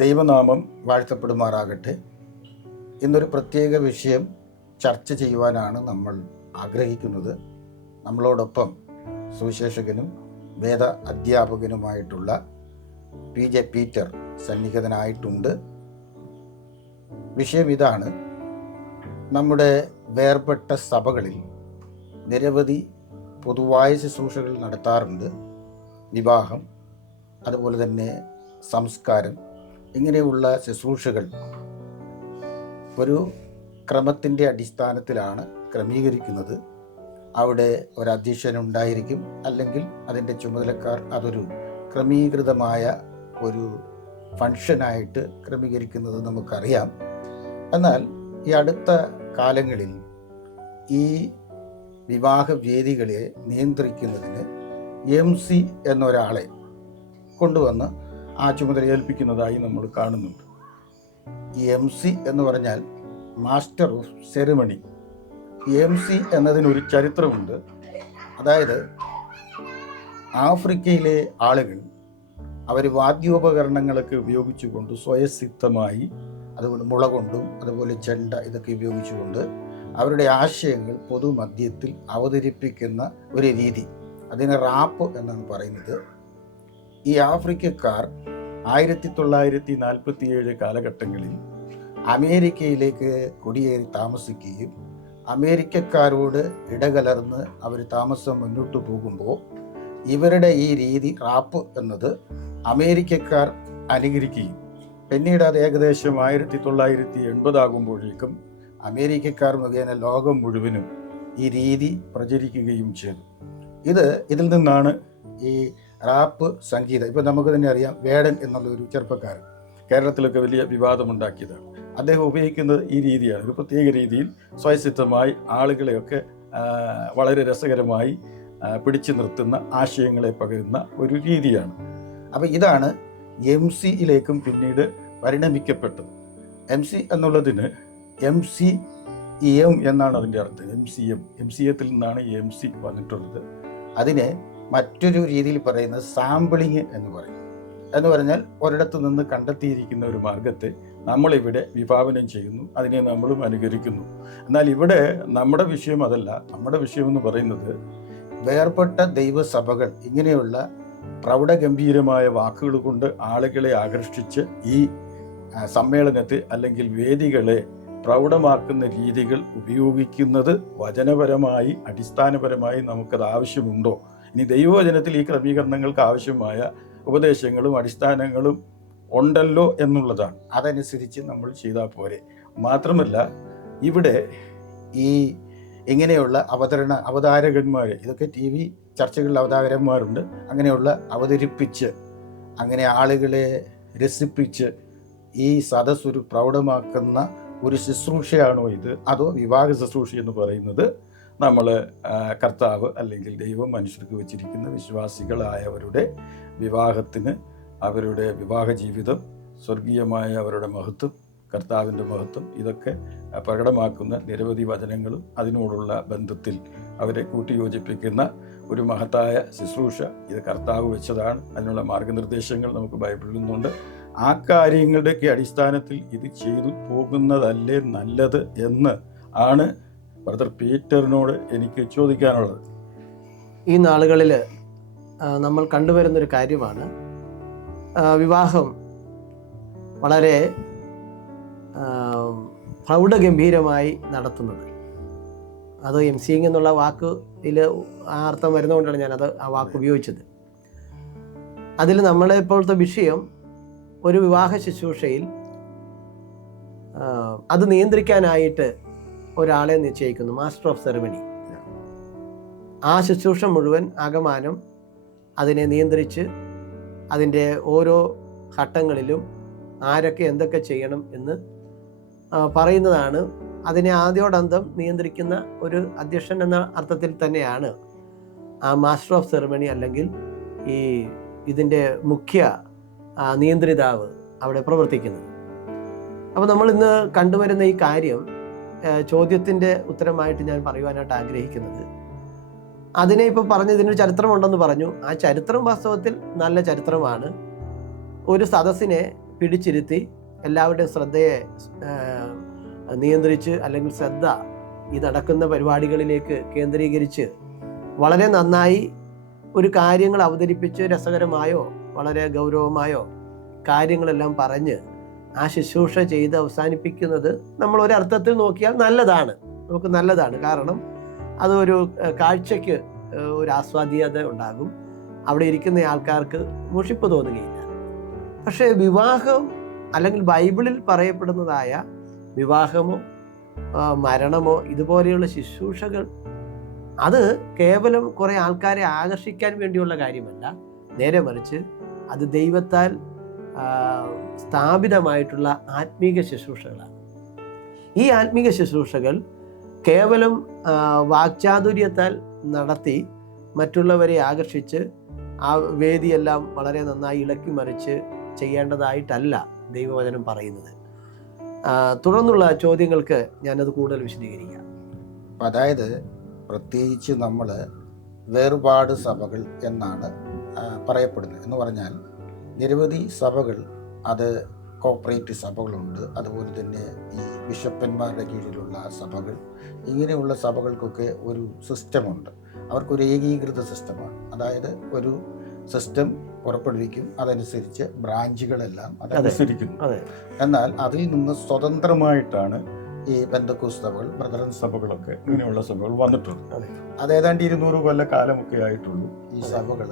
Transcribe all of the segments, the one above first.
ദൈവനാമം വാഴ്ത്തപ്പെടുമാറാകട്ടെ. ഇന്നൊരു പ്രത്യേക വിഷയം ചർച്ച ചെയ്യുവാനാണ് നമ്മൾ ആഗ്രഹിക്കുന്നത്. നമ്മളോടൊപ്പം സുവിശേഷകനും വേദ അധ്യാപകനുമായിട്ടുള്ള പി ജെ പീറ്റർ സന്നിഹിതനായിട്ടുണ്ട്. വിഷയം ഇതാണ്. നമ്മുടെ വേർപെട്ട സഭകളിൽ നിരവധി പൊതുവായ ശുശ്രൂഷകൾ നടത്താറുണ്ട്. വിവാഹം അതുപോലെ തന്നെ സംസ്കാരം. ഇങ്ങനെയുള്ള ശുശ്രൂഷകൾ ഒരു ക്രമത്തിന്റെ അടിസ്ഥാനത്തിലാണ് ക്രമീകരിക്കുന്നത്. അവിടെ ഒരു അധ്യക്ഷൻ ഉണ്ടായിരിക്കും അല്ലെങ്കിൽ അതിന്റെ ചുമതലക്കാർ അതൊരു ക്രമീകൃതമായ ഒരു ഫങ്ഷനായിട്ട് ക്രമീകരിക്കുന്നത് നമുക്കറിയാം. എന്നാൽ ഈ അടുത്ത കാലങ്ങളിൽ ഈ വിവാഹ വേദികളെ നിയന്ത്രിക്കുന്നതിന് എം സി എന്നൊരാളെ കൊണ്ടുവന്ന് ആ ചുമതല ഏൽപ്പിക്കുന്നതായി നമ്മൾ കാണുന്നുണ്ട്. ഈ എം സി എന്ന് പറഞ്ഞാൽ master of ceremony. M C എന്നതിനൊരു ചരിത്രമുണ്ട്. അതായത് ആഫ്രിക്കയിലെ ആളുകൾ അവർ വാദ്യോപകരണങ്ങളൊക്കെ ഉപയോഗിച്ചുകൊണ്ട് സ്വയസിദ്ധമായി അതുപോലെ മുള കൊണ്ടും അതുപോലെ ചെണ്ട ഇതൊക്കെ ഉപയോഗിച്ചുകൊണ്ട് അവരുടെ ആശയങ്ങൾ പൊതുമധ്യത്തിൽ അവതരിപ്പിക്കുന്ന ഒരു രീതി. അതിനെ റാപ്പ് എന്നാണ് പറയുന്നത്. ഈ ആഫ്രിക്കക്കാർ ആയിരത്തി തൊള്ളായിരത്തി നാൽപ്പത്തി ഏഴ് കാലഘട്ടങ്ങളിൽ അമേരിക്കയിലേക്ക് കുടിയേറി താമസിക്കുകയും അമേരിക്കക്കാരോട് ഇടകലർന്ന് അവർ താമസം മുന്നോട്ട് പോകുമ്പോൾ ഇവരുടെ ഈ രീതി റാപ്പ് എന്നത് അമേരിക്കക്കാർ അനുകരിക്കുകയും പിന്നീട് അത് ഏകദേശം ആയിരത്തി തൊള്ളായിരത്തി എൺപതാകുമ്പോഴേക്കും അമേരിക്കക്കാർ മുഖേന ലോകം മുഴുവനും ഈ രീതി പ്രചരിക്കുകയും ചെയ്തു. ഇത് ഇതിൽ നിന്നാണ് ഈ റാപ്പ് സംഗീതം. ഇപ്പം നമുക്ക് തന്നെ അറിയാം വേടൻ എന്നുള്ള ഒരു ചെറുപ്പക്കാരൻ. കേരളത്തിലൊക്കെ വലിയ വിവാദമുണ്ടാക്കിയതാണ് അദ്ദേഹം ഉപയോഗിക്കുന്നത് ഈ രീതിയാണ്. ഒരു പ്രത്യേക രീതിയിൽ സ്വയസിദ്ധമായി ആളുകളെയൊക്കെ വളരെ രസകരമായി പിടിച്ചു നിർത്തുന്ന ആശയങ്ങളെ പകരുന്ന ഒരു രീതിയാണ്. അപ്പോൾ ഇതാണ് എം സിയിലേക്കും പിന്നീട് പരിണമിക്കപ്പെട്ടത്. എം സി എന്നുള്ളതിന് എം സി എം എന്നാണ് അതിന്റെ അർത്ഥം. M C M. M C എത്തിൽ നിന്നാണ് എം സി വന്നിട്ടുള്ളത്. അതിനെ മറ്റൊരു രീതിയിൽ പറയുന്നത് സാമ്പിളിങ് എന്ന് പറയും. എന്ന് പറഞ്ഞാൽ ഒരിടത്ത് നിന്ന് കണ്ടെത്തിയിരിക്കുന്ന ഒരു മാർഗത്തെ നമ്മളിവിടെ വിഭാവനം ചെയ്യുന്നു അതിനെ നമ്മളും അനുകരിക്കുന്നു. എന്നാൽ ഇവിടെ നമ്മുടെ വിഷയം അതല്ല. നമ്മുടെ വിഷയം എന്ന് പറയുന്നത് വേർപെട്ട ദൈവസഭകൾ ഇങ്ങനെയുള്ള പ്രൗഢഗംഭീരമായ വാക്കുകൾ കൊണ്ട് ആളുകളെ ആകർഷിച്ച് ഈ സമ്മേളനത്തെ അല്ലെങ്കിൽ വേദികളെ പ്രൗഢമാക്കുന്ന രീതികൾ ഉപയോഗിക്കുന്നത് വചനപരമായി അടിസ്ഥാനപരമായി നമുക്കത് ആവശ്യമുണ്ടോ? ഇനി ദൈവവചനത്തിൽ ഈ ക്രമീകരണങ്ങൾക്ക് ആവശ്യമായ ഉപദേശങ്ങളും അടിസ്ഥാനങ്ങളും ഉണ്ടല്ലോ എന്നുള്ളതാണ്. അതനുസരിച്ച് നമ്മൾ ചെയ്താൽ പോരെ. മാത്രമല്ല ഇവിടെ ഈ ഇങ്ങനെയുള്ള അവതരണ അവതാരകന്മാർ ഇതൊക്കെ ടി വി ചർച്ചകളിൽ അവതാരകന്മാരുണ്ട്. അങ്ങനെയുള്ള അവതരിപ്പിച്ച് അങ്ങനെ ആളുകളെ രസിപ്പിച്ച് ഈ സദസ്സൊരു പ്രൗഢമാക്കുന്ന ഒരു ശുശ്രൂഷയാണോ ഇത്? അതോ വിവാഹ ശുശ്രൂഷ എന്ന് പറയുന്നത് നമ്മൾ കർത്താവ് അല്ലെങ്കിൽ ദൈവം മനുഷ്യർക്ക് വെച്ചിരിക്കുന്ന വിശ്വാസികളായവരുടെ വിവാഹത്തിന് അവരുടെ വിവാഹ ജീവിതം സ്വർഗീയമായ അവരുടെ മഹത്വം കർത്താവിന്റെ മഹത്വം ഇതൊക്കെ പ്രകടമാക്കുന്ന നിരവധി വചനങ്ങളും അതിനോടുള്ള ബന്ധത്തിൽ അവരെ കൂട്ടിയോജിപ്പിക്കുന്ന ഒരു മഹത്തായ ശുശ്രൂഷ ഇത് കർത്താവ് വെച്ചതാണ്. അതിനുള്ള മാർഗനിർദ്ദേശങ്ങൾ നമുക്ക് ബൈബിളിൽ നിന്നുണ്ട്. ആ കാര്യങ്ങളുടെയൊക്കെ അടിസ്ഥാനത്തിൽ ഇത് ചെയ്തു പോകുന്നതല്ലേ നല്ലത് എന്ന് ആണ് ബ്രദർ പീറ്ററിനോട് എനിക്ക് ചോദിക്കാനുള്ളത്. ഈ നാളുകളിൽ നമ്മൾ കണ്ടുവരുന്നൊരു കാര്യമാണ്. വിവാഹം വളരെ പ്രൗഢഗംഭീരമായി നടത്തുന്നത്. അത് എം സിങ് എന്നുള്ള വാക്കിൽ ആ അർത്ഥം വരുന്നതുകൊണ്ടാണ് ഞാനത് ആ വാക്ക് ഉപയോഗിച്ചത്. അതിൽ നമ്മളെ ഇപ്പോഴത്തെ വിഷയം ഒരു വിവാഹ ശുശ്രൂഷയിൽ അത് നിയന്ത്രിക്കാനായിട്ട് ഒരാളെ നിശ്ചയിക്കുന്നു മാസ്റ്റർ ഓഫ് സെറമണി ആ ശുശ്രൂഷ മുഴുവൻ ആകമാനം അതിനെ നിയന്ത്രിച്ച് അതിന്റെ ഓരോ ഘട്ടങ്ങളിലും ആരൊക്കെ എന്തൊക്കെ ചെയ്യണം എന്ന് പറയുന്നതാണ്. അതിനെ ആദ്യോടന്തം നിയന്ത്രിക്കുന്ന ഒരു അധ്യക്ഷൻ എന്ന അർത്ഥത്തിൽ തന്നെയാണ് ആ മാസ്റ്റർ ഓഫ് സെറമണി അല്ലെങ്കിൽ ഈ ഇതിന്റെ മുഖ്യ നിയന്ത്രിതാവ് അവിടെ പ്രവർത്തിക്കുന്നത്. അപ്പോൾ നമ്മൾ ഇന്ന് കണ്ടുവരുന്ന ഈ കാര്യം ചോദ്യത്തിന്റെ ഉത്തരമായിട്ട് ഞാൻ പറയുവാനായിട്ട് ആഗ്രഹിക്കുന്നത്. അതിനെ ഇപ്പോൾ പറഞ്ഞ് ഇതിനൊരു ചരിത്രമുണ്ടെന്ന് പറഞ്ഞു. ആ ചരിത്രം വാസ്തവത്തിൽ നല്ല ചരിത്രമാണ്. ഒരു സദസ്സിനെ പിടിച്ചിരുത്തി എല്ലാവരുടെയും ശ്രദ്ധയെ നിയന്ത്രിച്ച് അല്ലെങ്കിൽ ശ്രദ്ധ ഈ നടക്കുന്ന പരിപാടികളിലേക്ക് കേന്ദ്രീകരിച്ച് വളരെ നന്നായി ഒരു കാര്യങ്ങൾ അവതരിപ്പിച്ച് രസകരമായോ വളരെ ഗൗരവമായോ കാര്യങ്ങളെല്ലാം പറഞ്ഞ് ആ ശുശ്രൂഷ ചെയ്ത് അവസാനിപ്പിക്കുന്നത് നമ്മൾ ഒരർത്ഥത്തിൽ നോക്കിയാൽ നല്ലതാണ്. നമുക്ക് നല്ലതാണ്. കാരണം അതൊരു കാഴ്ചയ്ക്ക് ഒരു ആസ്വാദ്യത ഉണ്ടാകും. അവിടെ ഇരിക്കുന്ന ആൾക്കാർക്ക് മുഷിപ്പ് തോന്നുകയില്ല. പക്ഷേ വിവാഹം അല്ലെങ്കിൽ ബൈബിളിൽ പറയപ്പെടുന്നതായ വിവാഹമോ മരണമോ ഇതുപോലെയുള്ള ശുശ്രൂഷകൾ അത് കേവലം കുറേ ആൾക്കാരെ ആകർഷിക്കാൻ വേണ്ടിയുള്ള കാര്യമല്ല. നേരെ മറിച്ച് അത് ദൈവത്താൽ സ്ഥാപിതമായിട്ടുള്ള ആത്മീക ശുശ്രൂഷകളാണ്. ഈ ആത്മീക ശുശ്രൂഷകൾ കേവലം വാക്ചാതുര്യത്താൽ നടത്തി മറ്റുള്ളവരെ ആകർഷിച്ച് ആ വേദിയെല്ലാം വളരെ നന്നായി ഇളക്കി മറിച്ച് ചെയ്യേണ്ടതായിട്ടല്ല ദൈവവചനം പറയുന്നത്. തുടർന്നുള്ള ചോദ്യങ്ങൾക്ക് ഞാനത് കൂടുതൽ വിശദീകരിക്കാം. അതായത് പ്രത്യേകിച്ച് നമ്മൾ വേർപാട് സഭകൾ എന്നാണ് പറയപ്പെടുന്നത് എന്ന് പറഞ്ഞാൽ നിരവധി സഭകൾ അത് കോപ്പറേറ്റീവ് സഭകളുണ്ട്. അതുപോലെ തന്നെ ഈ ബിഷപ്പന്മാരുടെ കീഴിലുള്ള സഭകൾ. ഇങ്ങനെയുള്ള സഭകൾക്കൊക്കെ ഒരു സിസ്റ്റമുണ്ട് അവർക്കൊരു ഏകീകൃത സിസ്റ്റമാണ് അതായത് ഒരു സിസ്റ്റം പുറപ്പെടുവിക്കും. അതനുസരിച്ച് ബ്രാഞ്ചുകളെല്ലാം അതനുസരിക്കുന്നു അതെ എന്നാൽ അതിൽ നിന്ന് സ്വതന്ത്രമായിട്ടാണ് ഈ ബന്ധക്കൂസ് സഭകൾ ബ്രദറൻ സഭകളൊക്കെ ഇങ്ങനെയുള്ള സഭകൾ വന്നിട്ടുണ്ട് അതെ. അത് ഏതാണ്ട് ഇരുന്നൂറ് കൊല്ല കാലമൊക്കെ ആയിട്ടുള്ളൂ ഈ. സഭകൾ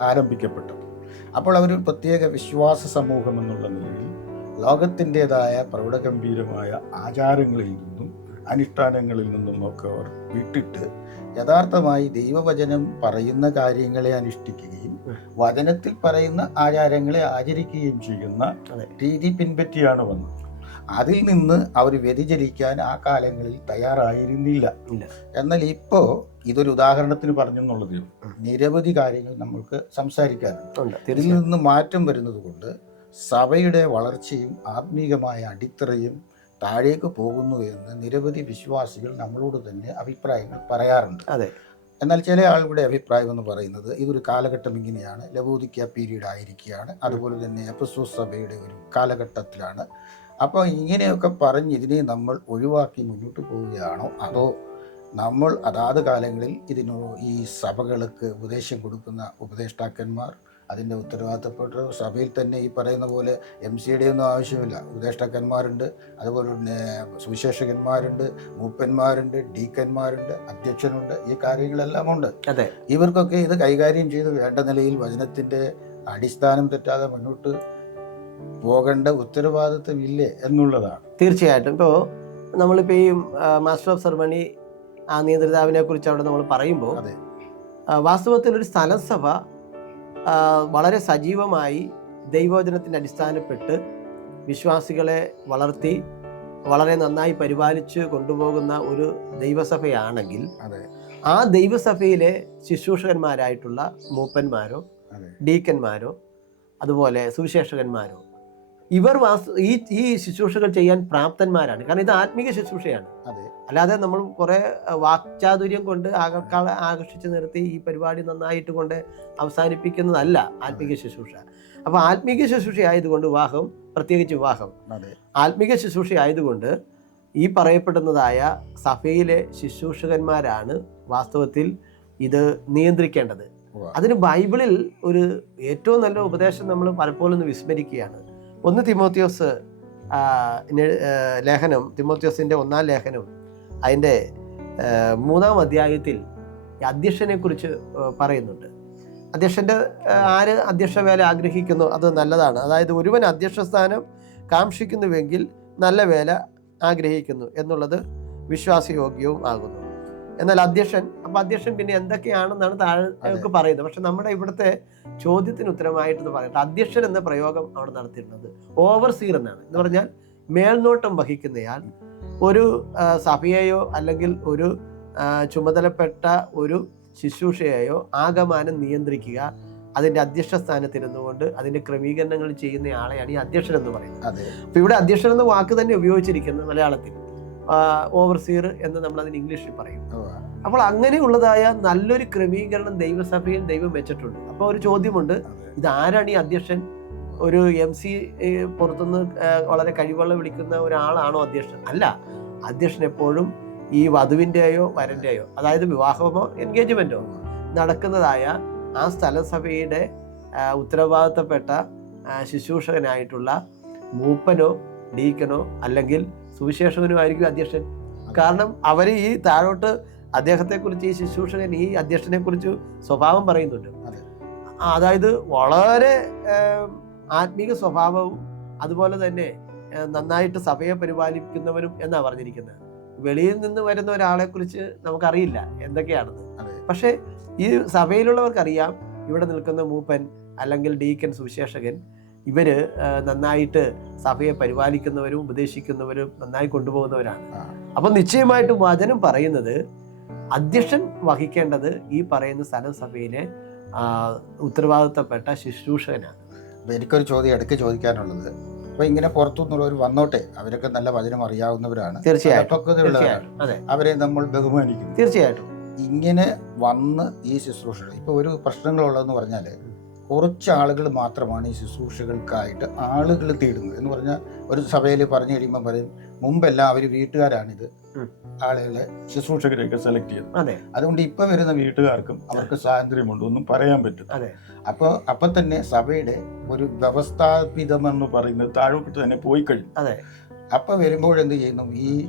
ആരംഭിക്കപ്പെട്ടു അപ്പോൾ അവർ പ്രത്യേക വിശ്വാസ സമൂഹം എന്നുള്ള നിലയിൽ ലോകത്തിന്റെതായ പ്രൗഢഗംഭീരമായ ആചാരങ്ങളിൽ നിന്നും അനുഷ്ഠാനങ്ങളിൽ നിന്നും ഒക്കെ അവർ വിട്ടിട്ട് യഥാർത്ഥമായി ദൈവവചനം പറയുന്ന കാര്യങ്ങളെ അനുഷ്ഠിക്കുകയും വചനത്തിൽ പറയുന്ന ആചാരങ്ങളെ ആചരിക്കുകയും ചെയ്യുന്ന. രീതി പിൻപറ്റിയാണ് വന്നത് അതിൽ നിന്ന് അവർ വ്യതിചലിക്കാൻ ആ കാലങ്ങളിൽ തയ്യാറായിരുന്നില്ല. എന്നാൽ ഇപ്പോൾ ഇതൊരു ഉദാഹരണത്തിന് പറഞ്ഞു എന്നുള്ളത്. നിരവധി കാര്യങ്ങൾ നമ്മൾക്ക് സംസാരിക്കാനുണ്ട്. ഇതിൽ നിന്ന് മാറ്റം വരുന്നത് കൊണ്ട് സഭയുടെ വളർച്ചയും ആത്മീകമായ അടിത്തറയും താഴേക്ക് പോകുന്നു എന്ന് നിരവധി വിശ്വാസികൾ നമ്മളോട് തന്നെ അഭിപ്രായങ്ങൾ പറയാറുണ്ട്. അതെ. എന്നാൽ ചില ആളുകളുടെ അഭിപ്രായം എന്ന് പറയുന്നത് ഇതൊരു കാലഘട്ടം ഇങ്ങനെയാണ്. ലബോദിക്ക പീരീഡ് ആയിരിക്കുകയാണ്. അതുപോലെ തന്നെ എപ്പസോസ് സഭയുടെ ഒരു കാലഘട്ടത്തിലാണ്. അപ്പോൾ ഇങ്ങനെയൊക്കെ പറഞ്ഞ് ഇതിനെ നമ്മൾ ഒഴിവാക്കി മുന്നോട്ട് പോവുകയാണോ? അതോ നമ്മൾ അതാത് കാലങ്ങളിൽ ഇതിനോ ഈ സഭകൾക്ക് ഉപദേശം കൊടുക്കുന്ന ഉപദേഷ്ടാക്കന്മാർ അതിന്റെ ഉത്തരവാദിത്തപ്പെട്ട സഭയിൽ തന്നെ ഈ പറയുന്ന പോലെ എം സി ഡി ഒന്നും ആവശ്യമില്ല. ഉപദേഷ്ടാക്കന്മാരുണ്ട് അതുപോലെ സുവിശേഷകന്മാരുണ്ട് മൂപ്പന്മാരുണ്ട് ഡീക്കന്മാരുണ്ട് അധ്യക്ഷനുണ്ട് ഈ കാര്യങ്ങളെല്ലാം ഉണ്ട് അതെ. ഇവർക്കൊക്കെ ഇത് കൈകാര്യം ചെയ്ത് വേണ്ട നിലയിൽ വചനത്തിന്റെ അടിസ്ഥാനം തെറ്റാതെ മുന്നോട്ട് പോകേണ്ട ഉത്തരവാദിത്വം ഇല്ലേ എന്നുള്ളതാണ്. തീർച്ചയായിട്ടും. ഇപ്പോൾ നമ്മളിപ്പോൾ ഈ മാസ്റ്റർ ഓഫ് സെർമണി ആ നിയന്ത്രിതാവിനെ കുറിച്ച് അവിടെ നമ്മൾ പറയുമ്പോൾ അതെ. വാസ്തവത്തിൽ ഒരു സ്ഥലസഭ വളരെ സജീവമായി ദൈവോചനത്തിന്റെ അടിസ്ഥാനപ്പെട്ട് വിശ്വാസികളെ വളർത്തി വളരെ നന്നായി പരിപാലിച്ച് കൊണ്ടുപോകുന്ന ഒരു ദൈവസഭയാണെങ്കിൽ ആ ദൈവസഭയിലെ ശുശ്രൂഷകന്മാരായിട്ടുള്ള മൂപ്പന്മാരോ ഡീക്കന്മാരോ അതുപോലെ സുവിശേഷകന്മാരോ ഇവർ വാസ് ഈ ഈ ശുശ്രൂഷകൾ ചെയ്യാൻ പ്രാപ്തന്മാരാണ്. കാരണം ഇത് ആത്മീക ശുശ്രൂഷയാണ്. അതെ. അല്ലാതെ നമ്മൾ കുറെ വാക്ചാതുര്യം കൊണ്ട് ആകർഷിച്ച് നിർത്തി ഈ പരിപാടി നന്നായിട്ട് കൊണ്ട് അവസാനിപ്പിക്കുന്നതല്ല ആത്മീക ശുശ്രൂഷ. അപ്പൊ ആത്മീക ശുശ്രൂഷ ആയതുകൊണ്ട് വിവാഹം പ്രത്യേകിച്ച് വിവാഹം. അതെ. ആത്മീക ശുശ്രൂഷ ആയതുകൊണ്ട് ഈ പറയപ്പെടുന്നതായ സഭയിലെ ശുശ്രൂഷകന്മാരാണ് വാസ്തവത്തിൽ ഇത് നിയന്ത്രിക്കേണ്ടത്. അതിന് ബൈബിളിൽ ഒരു ഏറ്റവും നല്ല ഉപദേശം നമ്മൾ പലപ്പോഴും വിസ്മരിക്കുകയാണ്. ഒന്ന് തിമോത്യോസ് ലേഖനം തിമോത്യോസിന്റെ ഒന്നാം ലേഖനം അതിന്റെ മൂന്നാം അധ്യായത്തിൽ അധ്യക്ഷനെ കുറിച്ച് പറയുന്നുണ്ട്. അധ്യക്ഷന്റെ ആര് അധ്യക്ഷ വേല ആഗ്രഹിക്കുന്നു അത് നല്ലതാണ്. അതായത് ഒരുവൻ അധ്യക്ഷ സ്ഥാനം കാക്ഷിക്കുന്നുവെങ്കിൽ നല്ല വേല ആഗ്രഹിക്കുന്നു എന്നുള്ളത് വിശ്വാസയോഗ്യവും ആകുന്നു. എന്നാൽ അധ്യക്ഷൻ അപ്പം അധ്യക്ഷൻ പിന്നെ എന്തൊക്കെയാണെന്നാണ് താഴേക്ക് പറയുന്നത്. പക്ഷെ നമ്മുടെ ഇവിടുത്തെ ചോദ്യത്തിന് ഉത്തരമായിട്ടെന്ന് പറയട്ടെ അധ്യക്ഷൻ എന്ന പ്രയോഗം അവിടെ നടത്തിയിരുന്നത്. ഓവർസീർ എന്നാണ്. എന്ന് പറഞ്ഞാൽ മേൽനോട്ടം വഹിക്കുന്നയാൾ ഒരു സഭയെയോ അല്ലെങ്കിൽ ഒരു ചുമതലപ്പെട്ട ഒരു ശുശ്രൂഷയെയോ ആകമാനം നിയന്ത്രിക്കുക അതിന്റെ അധ്യക്ഷ സ്ഥാനത്തിരുന്നുകൊണ്ട് അതിന്റെ ക്രമീകരണങ്ങൾ ചെയ്യുന്ന ആളെയാണ് ഈ അധ്യക്ഷൻ എന്ന് പറയുന്നത്. അപ്പൊ ഇവിടെ അധ്യക്ഷൻ എന്ന വാക്ക് തന്നെ ഉപയോഗിച്ചിരിക്കുന്നത് മലയാളത്തിൽ. ഓവർസീർ എന്ന് നമ്മൾ അതിന് ഇംഗ്ലീഷിൽ പറയും. അപ്പോൾ അങ്ങനെയുള്ളതായ നല്ലൊരു ക്രമീകരണം ദൈവസഭയിൽ ദൈവം വെച്ചിട്ടുണ്ട്. അപ്പോൾ ഒരു ചോദ്യമുണ്ട്. ഇത് ആരാണ് ഈ അധ്യക്ഷൻ? ഒരു എം സി പുറത്തുനിന്ന് വളരെ കഴിവുള്ള വിളിക്കുന്ന ഒരാളാണോ അധ്യക്ഷൻ? അല്ല. അധ്യക്ഷൻ എപ്പോഴും ഈ വധുവിന്റെയോ വരന്റെയോ അതായത് വിവാഹമോ എൻഗേജ്മെന്റോ നടക്കുന്നതായ ആ സ്ഥലസഭയുടെ ഉത്തരവാദിത്തപ്പെട്ട ശുശ്രൂഷകനായിട്ടുള്ള മൂപ്പനോ ഡീക്കനോ അല്ലെങ്കിൽ സുവിശേഷകനോ ആയിരിക്കും അധ്യക്ഷൻ. കാരണം അവർ ഈ താഴോട്ട് അദ്ദേഹത്തെക്കുറിച്ച് ഈ ശുശ്രൂഷകൻ ഈ അധ്യക്ഷനെ കുറിച്ച് സ്വഭാവം പറയുന്നുണ്ട്. അതെ. അതായത് വളരെ ആത്മീക സ്വഭാവവും അതുപോലെ തന്നെ നന്നായിട്ട് സഭയെ പരിപാലിക്കുന്നവരും എന്നാണ് പറഞ്ഞിരിക്കുന്നത്. വെളിയിൽ നിന്ന് വരുന്ന ഒരാളെ കുറിച്ച് നമുക്കറിയില്ല എന്തൊക്കെയാണെന്ന്. പക്ഷേ ഈ സഭയിലുള്ളവർക്കറിയാം ഇവിടെ നിൽക്കുന്ന മൂപ്പൻ അല്ലെങ്കിൽ ഡീക്കൻ സുവിശേഷകൻ ഇവർ നന്നായിട്ട് സഭയെ പരിപാലിക്കുന്നവരും ഉപദേശിക്കുന്നവരും നന്നായി കൊണ്ടുപോകുന്നവരാണ്. അപ്പൊ നിശ്ചയമായിട്ടും വചനം പറയുന്നത് അധ്യക്ഷൻ വഹിക്കേണ്ടത് ഈ പറയുന്ന സ്ഥലസഭയിലെ ഉത്തരവാദിത്തപ്പെട്ട ശുശ്രൂഷകനാണ്. അപ്പൊ എനിക്കൊരു ചോദ്യം ഇടയ്ക്ക് ചോദിക്കാനുള്ളത്. അപ്പൊ ഇങ്ങനെ പുറത്തുനിന്നുള്ളവർ വന്നോട്ടെ. അവരൊക്കെ നല്ല വചനം അറിയാവുന്നവരാണ്. തീർച്ചയായിട്ടും. അവരെ നമ്മൾ ബഹുമാനിക്കും. തീർച്ചയായിട്ടും. ഇങ്ങനെ വന്ന് ഈ ശുശ്രൂഷകൾ ഇപ്പോൾ ഒരു പ്രശ്നങ്ങളുള്ളതെന്ന് പറഞ്ഞാൽ കുറച്ച് ആളുകൾ മാത്രമാണ് ഈ ശുശ്രൂഷകൾക്കായിട്ട് ആളുകൾ തേടുന്നത് എന്ന് പറഞ്ഞാൽ ഒരു സഭയിൽ പറഞ്ഞു കഴിയുമ്പോൾ പറയും മുമ്പെല്ലാം അവർ വീട്ടുകാരാണിത്. ആളുകളെ ശുശ്രൂഷകരെയൊക്കെ സെലക്ട് ചെയ്തത് അതെ. അതുകൊണ്ട് ഇപ്പം വരുന്ന വീട്ടുകാർക്കും അവർക്ക് സ്വാതന്ത്ര്യമുണ്ട് ഒന്നും പറയാൻ പറ്റും അപ്പോൾ അപ്പൊ തന്നെ സഭയുടെ ഒരു വ്യവസ്ഥാപിതമെന്ന് പറയുന്നത് താഴോട്ട് തന്നെ പോയി കഴിഞ്ഞു. അപ്പം വരുമ്പോൾ ചെയ്യുന്നു? ഈ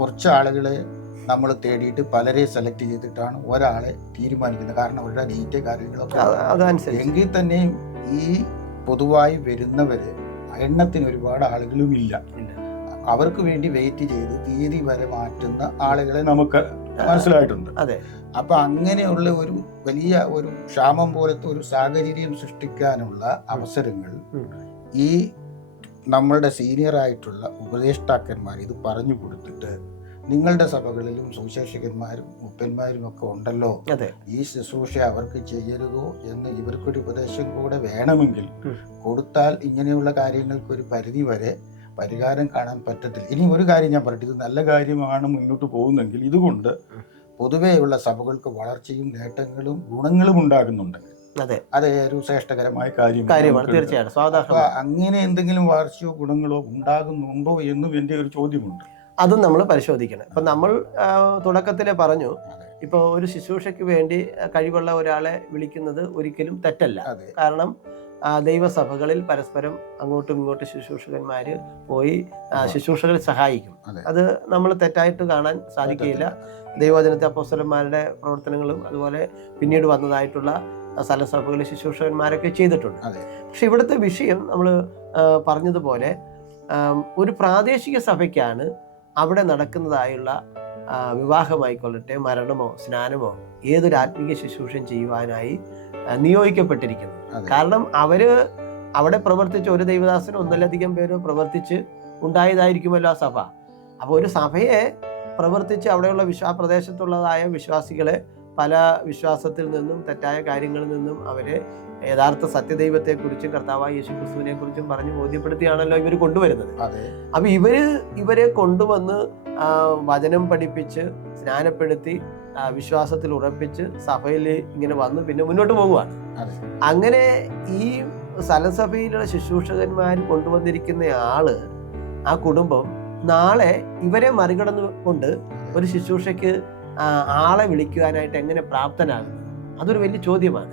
കുറച്ച് ആളുകളെ നമ്മൾ തേടിയിട്ട് പലരെ സെലക്ട് ചെയ്തിട്ടാണ് ഒരാളെ തീരുമാനിക്കുന്നത്. കാരണം അവരുടെ നീറ്റ് കാര്യങ്ങളൊക്കെ എങ്കിൽ തന്നെയും ഈ പൊതുവായി വരുന്നവര് എണ്ണത്തിന് ഒരുപാട് ആളുകളും ഇല്ല. ഇല്ല. അവർക്ക് വേണ്ടി വെയിറ്റ് ചെയ്ത് തീയതി വരെ മാറ്റുന്ന ആളുകളെ നമുക്ക് മനസ്സിലായിട്ടുണ്ട്. അതെ. അപ്പൊ അങ്ങനെയുള്ള ഒരു വലിയ ഒരു ക്ഷാമം പോലത്തെ ഒരു സാഹചര്യം സൃഷ്ടിക്കാനുള്ള അവസരങ്ങൾ ഈ നമ്മളുടെ സീനിയർ ആയിട്ടുള്ള ഉപദേഷ്ടാക്കന്മാർ ഇത് പറഞ്ഞു കൊടുത്തിട്ട് നിങ്ങളുടെ സഭകളിലും സുവിശേഷകന്മാരും മുപ്പന്മാരും ഒക്കെ ഉണ്ടല്ലോ. ഈ ശുശ്രൂഷ അവർക്ക് ചെയ്യരുതോ എന്ന് ഇവർക്കൊരു ഉപദേശം കൂടെ വേണമെങ്കിൽ കൊടുത്താൽ ഇങ്ങനെയുള്ള കാര്യങ്ങൾക്ക് ഒരു പരിധി വരെ പരിഹാരം കാണാൻ പറ്റത്തില്ല. ഇനി ഒരു കാര്യം ഞാൻ പറയട്ടെ. ഇത് നല്ല കാര്യമാണ് മുന്നോട്ട് പോകുന്നെങ്കിൽ ഇതുകൊണ്ട് പൊതുവേയുള്ള സഭകൾക്ക് വളർച്ചയും നേട്ടങ്ങളും ഗുണങ്ങളും ഉണ്ടാകുന്നുണ്ട്. അതെ. ഒരു ശ്രേഷ്ഠകരമായ കാര്യം സ്വാതാഹ്യം അങ്ങനെ എന്തെങ്കിലും വളർച്ചയോ ഗുണങ്ങളോ ഉണ്ടാകുന്നുണ്ടോ എന്നും എന്റെ ഒരു ചോദ്യമുണ്ട്. അതും നമ്മൾ പരിശോധിക്കണം. ഇപ്പൊ നമ്മൾ തുടക്കത്തിൽ പറഞ്ഞു ഇപ്പോൾ ഒരു ശുശ്രൂഷയ്ക്ക് വേണ്ടി കഴിവുള്ള ഒരാളെ വിളിക്കുന്നത് ഒരിക്കലും തെറ്റല്ല. കാരണം ദൈവസഭകളിൽ പരസ്പരം അങ്ങോട്ടും ഇങ്ങോട്ടും ശുശ്രൂഷകന്മാർ പോയി ശുശ്രൂഷകൾ സഹായിക്കും. അത്. നമ്മൾ തെറ്റായിട്ട് കാണാൻ സാധിക്കുകയില്ല. ദൈവജനത്തെ അപ്പോസ്തലന്മാരുടെ പ്രവർത്തനങ്ങളും അതുപോലെ പിന്നീട് വന്നതായിട്ടുള്ള സ്ഥലസഭകളിൽ ശുശ്രൂഷകന്മാരൊക്കെ ചെയ്തിട്ടുണ്ട്. പക്ഷെ ഇവിടുത്തെ വിഷയം നമ്മൾ പറഞ്ഞതുപോലെ ഒരു പ്രാദേശിക സഭയ്ക്കാണ് അവിടെ നടക്കുന്നതായുള്ള വിവാഹമായിക്കൊള്ളട്ടെ മരണമോ സ്നാനമോ ഏതൊരു ആത്മീയ ശുശ്രൂഷം ചെയ്യുവാനായി നിയോഗിക്കപ്പെട്ടിരിക്കുന്നു. കാരണം അവർ അവിടെ പ്രവർത്തിച്ച ഒരു ദൈവദാസന് ഒന്നിലധികം പേര് പ്രവർത്തിച്ച് ഉണ്ടായതായിരിക്കുമല്ലോ ആ സഭ. അപ്പോൾ ഒരു സഭയെ പ്രവർത്തിച്ച് അവിടെയുള്ള വിശ്വാ പ്രദേശത്തുള്ളതായ വിശ്വാസികളെ പല വിശ്വാസത്തിൽ നിന്നും തെറ്റായ കാര്യങ്ങളിൽ നിന്നും അവരെ യഥാർത്ഥ സത്യദൈവത്തെക്കുറിച്ചും കർത്താവായ യേശു ക്രിസ്തുവിനെ കുറിച്ചും പറഞ്ഞ് ബോധ്യപ്പെടുത്തിയാണല്ലോ ഇവർ കൊണ്ടുവരുന്നത്. അപ്പൊ ഇവർ ഇവരെ കൊണ്ടുവന്ന് വചനം പഠിപ്പിച്ച് സ്നാനപ്പെടുത്തി വിശ്വാസത്തിൽ ഉറപ്പിച്ച് സഭയിൽ ഇങ്ങനെ വന്ന് പിന്നെ മുന്നോട്ട് പോകുവാണ്. അങ്ങനെ ഈ സ്ഥലസഭയിലുള്ള ശുശ്രൂഷകന്മാർ കൊണ്ടുവന്നിരിക്കുന്ന ആൾ ആ കുടുംബം നാളെ ഇവരെ മറികടന്നു കൊണ്ട് ഒരു ശുശ്രൂഷയ്ക്ക് ആളെ വിളിക്കുവാനായിട്ട് എങ്ങനെ പ്രാപ്തനാകും അതൊരു വലിയ ചോദ്യമാണ്.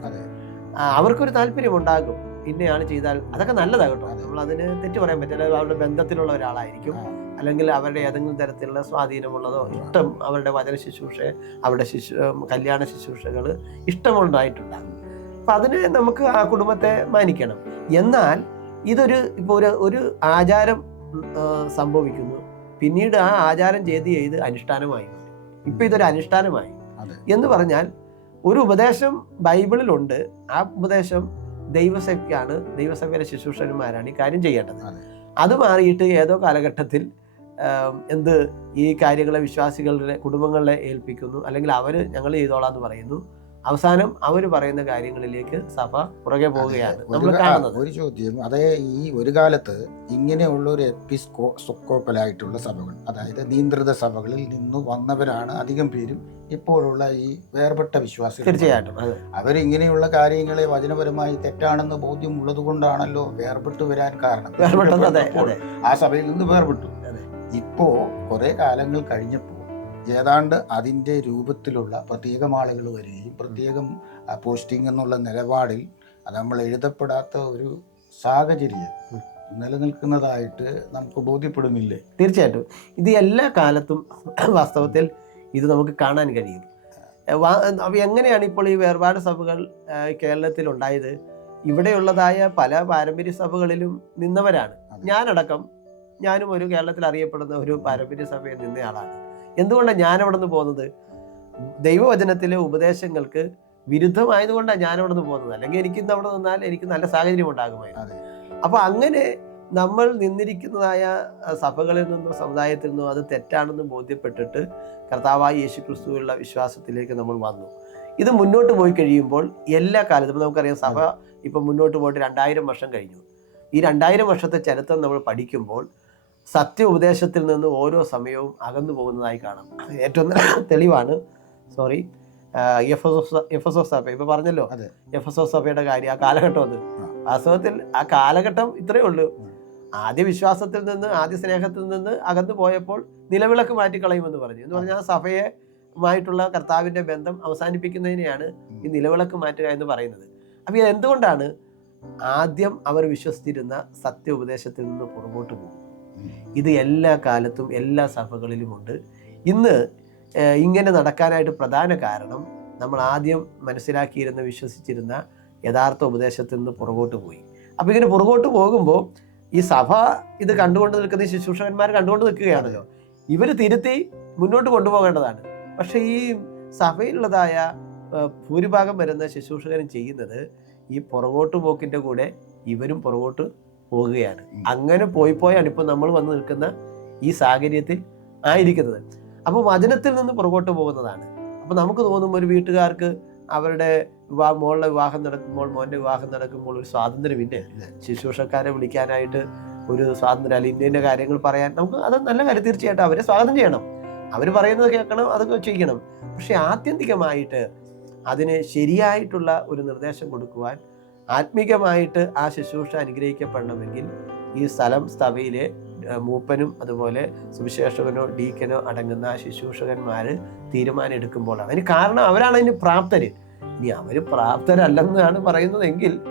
അവർക്കൊരു താല്പര്യം ഉണ്ടാകും പിന്നെയാണ് ചെയ്താൽ അതൊക്കെ നല്ലതാണ് കേട്ടോ. നമ്മൾ അതിന് തെറ്റ് പറയാൻ പറ്റില്ല. അവരുടെ ബന്ധത്തിലുള്ള ഒരാളായിരിക്കും. അല്ലെങ്കിൽ അവരുടെ ഏതെങ്കിലും തരത്തിലുള്ള സ്വാധീനമുള്ളതോ ഇഷ്ടം അവരുടെ വചന ശുശ്രൂഷ അവരുടെ ശിശു കല്യാണ ശുശ്രൂഷകൾ ഇഷ്ടമുണ്ടായിട്ടുണ്ടാകും. അപ്പം അതിന് നമുക്ക് ആ കുടുംബത്തെ മാനിക്കണം. എന്നാൽ ഇതൊരു ഇപ്പോൾ ഒരു ഒരു ആചാരം സംഭവിക്കുന്നു. പിന്നീട് ആ ആചാരം ചെയ്ത് ചെയ്ത് അനുഷ്ഠാനമായി ഇപ്പം ഇതൊരു അനുഷ്ഠാനമായി. എന്ന് പറഞ്ഞാൽ ഒരു ഉപദേശം ബൈബിളിലുണ്ട്. ആ ഉപദേശം ദൈവസഭയ്ക്കാണ്. ദൈവസഭയിലെ ശുശ്രൂഷന്മാരാണ് ഈ കാര്യം ചെയ്യേണ്ടത്. അത്. മാറിയിട്ട് ഏതോ കാലഘട്ടത്തിൽ എന്ത് ഈ കാര്യങ്ങളെ വിശ്വാസികളുടെ കുടുംബങ്ങളെ ഏൽപ്പിക്കുന്നു. അല്ലെങ്കിൽ അവർ ഞങ്ങൾ ചെയ്തോളാം എന്ന് പറയുന്നു. അവസാനം അവർ പറയുന്ന കാര്യങ്ങളിലേക്ക് സഭ പുറകെ പോവുകയാണ്. നമ്മൾ കാണുന്നത്. ഒരു ചോദ്യം. അതായത് ഈ ഒരു കാലത്ത് ഇങ്ങനെയുള്ള ഒരു എപ്പിസ്കോ സുക്കോപ്പലായിട്ടുള്ള സഭകൾ അതായത് നിയന്ത്രിത സഭകളിൽ നിന്ന് വന്നവരാണ് അധികം പേരും ഇപ്പോഴുള്ള ഈ വേർപെട്ട വിശ്വാസികൾ. തീർച്ചയായിട്ടും അവരിങ്ങനെയുള്ള കാര്യങ്ങളെ വചനപരമായി തെറ്റാണെന്ന് ബോധ്യം ഉള്ളത് കൊണ്ടാണല്ലോ വേർപെട്ട് വരാൻ കാരണം. ആ സഭയിൽ നിന്ന് വേർപെട്ടു. ഇപ്പോ കുറെ കാലങ്ങൾ കഴിഞ്ഞപ്പോൾ ഏതാണ്ട് അതിന്റെ രൂപത്തിലുള്ള പ്രത്യേകം ആളുകൾ വരികയും പ്രത്യേകം പോസ്റ്റിംഗ് എന്നുള്ള നിലപാടിൽ അത് നമ്മൾ എഴുതപ്പെടാത്ത ഒരു സാഹചര്യം നിലനിൽക്കുന്നതായിട്ട് നമുക്ക് ബോധ്യപ്പെടുന്നില്ലേ? തീർച്ചയായിട്ടും. ഇത് എല്ലാ കാലത്തും വാസ്തവത്തിൽ ഇത് നമുക്ക് കാണാൻ കഴിയും. അപ്പോൾ എങ്ങനെയാണ് ഇപ്പോൾ ഈ വേർപാട് സഭകൾ കേരളത്തിൽ ഉണ്ടായത്? ഇവിടെയുള്ളതായ പല പാരമ്പര്യ സഭകളിലും നിന്നവരാണ്. ഞാനടക്കം ഞാനും ഒരു കേരളത്തിൽ അറിയപ്പെടുന്ന ഒരു പാരമ്പര്യ സഭയിൽ നിന്നയാളാണ്. എന്തുകൊണ്ടാണ് ഞാൻ അവിടെ നിന്ന് പോകുന്നത്? ദൈവവചനത്തിലെ ഉപദേശങ്ങൾക്ക് വിരുദ്ധമായതുകൊണ്ടാണ് ഞാൻ അവിടെ നിന്ന് പോകുന്നത്. അല്ലെങ്കിൽ എനിക്ക് ഇന്ന് അവിടെ നിന്നാൽ എനിക്ക് നല്ല സാഹചര്യം ഉണ്ടാകുമായിരുന്നു. അതെ. അപ്പൊ അങ്ങനെ നമ്മൾ നിന്നിരിക്കുന്നതായ സഭകളിൽ നിന്നോ സമുദായത്തിൽ നിന്നോ അത് തെറ്റാണെന്ന് ബോധ്യപ്പെട്ടിട്ട് കർത്താവായ യേശു ക്രിസ്തുവിലുള്ള വിശ്വാസത്തിലേക്ക് നമ്മൾ വന്നു. ഇത് മുന്നോട്ട് പോയി കഴിയുമ്പോൾ എല്ലാ കാലത്തും ഇപ്പം നമുക്കറിയാം സഭ ഇപ്പം മുന്നോട്ട് പോയിട്ട് രണ്ടായിരം വർഷം കഴിഞ്ഞു. ഈ രണ്ടായിരം വർഷത്തെ ചരിത്രം നമ്മൾ പഠിക്കുമ്പോൾ സത്യ ഉപദേശത്തിൽ നിന്ന് ഓരോ സമയവും അകന്നു പോകുന്നതായി കാണാം. ഏറ്റവും തെളിവാണ്. Sorry F S F S O സഭ ഇപ്പൊ പറഞ്ഞല്ലോ. എഫ് എസ് ഒ സഭയുടെ കാര്യം ആ കാലഘട്ടം അത്. ആ. വാസ്തവത്തിൽ ആ കാലഘട്ടം ഇത്രയേ ഉള്ളൂ. ആദ്യ വിശ്വാസത്തിൽ നിന്ന് ആദ്യ സ്നേഹത്തിൽ നിന്ന് അകന്നു പോയപ്പോൾ നിലവിളക്ക് മാറ്റിക്കളയുമെന്ന് പറഞ്ഞു. എന്ന് പറഞ്ഞാൽ സഭയെ മായിട്ടുള്ള കർത്താവിന്റെ ബന്ധം അവസാനിപ്പിക്കുന്നതിനെയാണ് ഈ നിലവിളക്ക് മാറ്റുക എന്ന് പറയുന്നത്. അപ്പൊ ഇത് എന്തുകൊണ്ടാണ് ആദ്യം അവർ വിശ്വസിച്ചിരുന്ന സത്യ ഉപദേശത്തിൽ നിന്ന് പുറകോട്ട് പോകും ഇത് എല്ലാ കാലത്തും എല്ലാ സഭകളിലുമുണ്ട്. ഇന്ന് ഇങ്ങനെ നടക്കാനായിട്ട് പ്രധാന കാരണം നമ്മൾ ആദ്യം മനസ്സിലാക്കിയിരുന്ന വിശ്വസിച്ചിരുന്ന യഥാർത്ഥ ഉപദേശത്തിൽ നിന്ന് പുറകോട്ട് പോയി. അപ്പോൾ ഇങ്ങനെ പുറകോട്ട് പോകുമ്പോൾ ഈ സഭ ഇത് കണ്ടുകൊണ്ട് നിൽക്കുന്ന ഈ ശുശ്രൂഷകന്മാർ കണ്ടുകൊണ്ട് നിൽക്കുകയാണല്ലോ. ഇവർ തിരുത്തി മുന്നോട്ട് കൊണ്ടുപോകേണ്ടതാണ്. പക്ഷേ ഈ സഭയിലുള്ളതായ ഭൂരിഭാഗം വരുന്ന ശുശ്രൂഷകരും ചെയ്യുന്നത് ഈ പുറകോട്ട് പോക്കിന്റെ കൂടെ ഇവരും പുറകോട്ട് പോകുകയാണ്. അങ്ങനെ പോയി പോയാണ് ഇപ്പൊ നമ്മൾ വന്ന് നിൽക്കുന്ന ഈ സാഹചര്യത്തിൽ ആയിരിക്കുന്നത്. അപ്പോൾ വചനത്തിൽ നിന്ന് പുറകോട്ട് പോകുന്നതാണ്. അപ്പോൾ നമുക്ക് തോന്നും ഒരു വീട്ടുകാർക്ക് അവരുടെ വിവാഹ മോളുടെ വിവാഹം നടക്കുമ്പോൾ മോന്റെ വിവാഹം നടക്കുമ്പോൾ ഒരു സ്വാതന്ത്ര്യമില്ല ഇല്ല. ശുശ്രൂഷക്കാരെ വിളിക്കാനായിട്ട് ഒരു സ്വാതന്ത്ര്യം അല്ലെങ്കിൽ ഇന്ന കാര്യങ്ങൾ പറയാൻ നമുക്ക് അത് നല്ല കാര്യം തീർച്ചയായിട്ടും അവരെ സ്വാഗതം ചെയ്യണം. അവർ പറയുന്നത് കേൾക്കണം അതൊക്കെ ചെയ്യണം പക്ഷേ ആത്യന്തികമായിട്ട് അതിന് ശരിയായിട്ടുള്ള ഒരു നിർദ്ദേശം കൊടുക്കുവാൻ ആത്മീകമായിട്ട് ആ ശുശ്രൂഷ അനുഗ്രഹിക്കപ്പെടണമെങ്കിൽ ഈ സ്ഥലം സ്ഥവയിലെ മൂപ്പനും അതുപോലെ സുവിശേഷകനോ ഡീക്കനോ അടങ്ങുന്ന ആ ശുശ്രൂഷകന്മാർ തീരുമാനം എടുക്കുമ്പോഴാണ് അതിന് കാരണം അവരാണ് അതിന് പ്രാപ്തര്. ഇനി അവർ പ്രാപ്തരല്ലെന്നാണ് പറയുന്നതെങ്കിൽ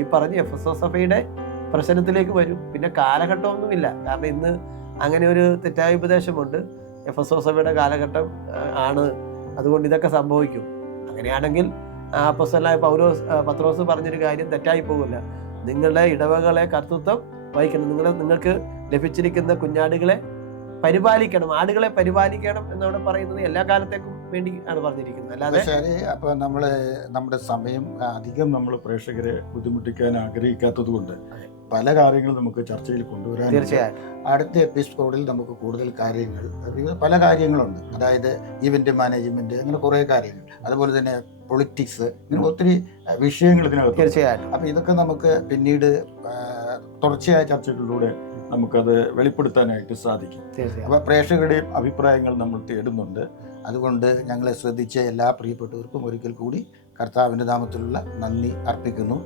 ഈ പറഞ്ഞ എഫ് എസ് സഭയുടെ പ്രശ്നത്തിലേക്ക് വരും. പിന്നെ കാലഘട്ടമൊന്നുമില്ല. കാരണം ഇന്ന് അങ്ങനെ ഒരു തെറ്റായ ഉപദേശമുണ്ട്. എഫ് എസ് ഒ സഭയുടെ കാലഘട്ടം ആണ്. അതുകൊണ്ട് ഇതൊക്കെ സംഭവിക്കും. അങ്ങനെയാണെങ്കിൽ അപ്പസ്വലായ പൗരോസ് പത്രോസ് പറഞ്ഞൊരു കാര്യം തെറ്റായി പോകില്ല. നിങ്ങളുടെ ഇടവകളെ കർത്തൃത്വം വഹിക്കണം. നിങ്ങൾ നിങ്ങൾക്ക് ലഭിച്ചിരിക്കുന്ന കുഞ്ഞാടുകളെ പരിപാലിക്കണം. ആടുകളെ പരിപാലിക്കണം എന്നവിടെ പറയുന്നത് എല്ലാ കാലത്തേക്കും വേണ്ടി ആണ് പറഞ്ഞിരിക്കുന്നത്. അല്ലാതെ അപ്പൊ നമ്മൾ നമ്മുടെ സമയം അധികം നമ്മൾ പ്രേക്ഷകരെ ബുദ്ധിമുട്ടിക്കാൻ ആഗ്രഹിക്കാത്തത് കൊണ്ട് പല കാര്യങ്ങളും നമുക്ക് ചർച്ചയിൽ കൊണ്ടുവരാൻ തീർച്ചയായും. അടുത്ത എപ്പിസോഡിൽ നമുക്ക് കൂടുതൽ കാര്യങ്ങൾ പല കാര്യങ്ങളുണ്ട്. അതായത് ഇവന്റ് മാനേജ്മെന്റ് അങ്ങനെ കുറേ കാര്യങ്ങൾ. അതുപോലെ തന്നെ പൊളിറ്റിക്സ് ഇങ്ങനെ ഒത്തിരി വിഷയങ്ങൾ ഇതിനകത്ത് തീർച്ചയായിട്ടും. അപ്പം ഇതൊക്കെ നമുക്ക് പിന്നീട് തുടർച്ചയായ ചർച്ചകളിലൂടെ നമുക്കത് വെളിപ്പെടുത്താനായിട്ട് സാധിക്കും. അപ്പം അപ്പോൾ പ്രേക്ഷകരുടെയും അഭിപ്രായങ്ങൾ നമ്മൾ തേടുന്നുണ്ട്. അതുകൊണ്ട് ഞങ്ങളെ ശ്രദ്ധിച്ച എല്ലാ പ്രിയപ്പെട്ടവർക്കും ഒരിക്കൽ കൂടി കർത്താവിന്റെ നാമത്തിലുള്ള നന്ദി അർപ്പിക്കുന്നു.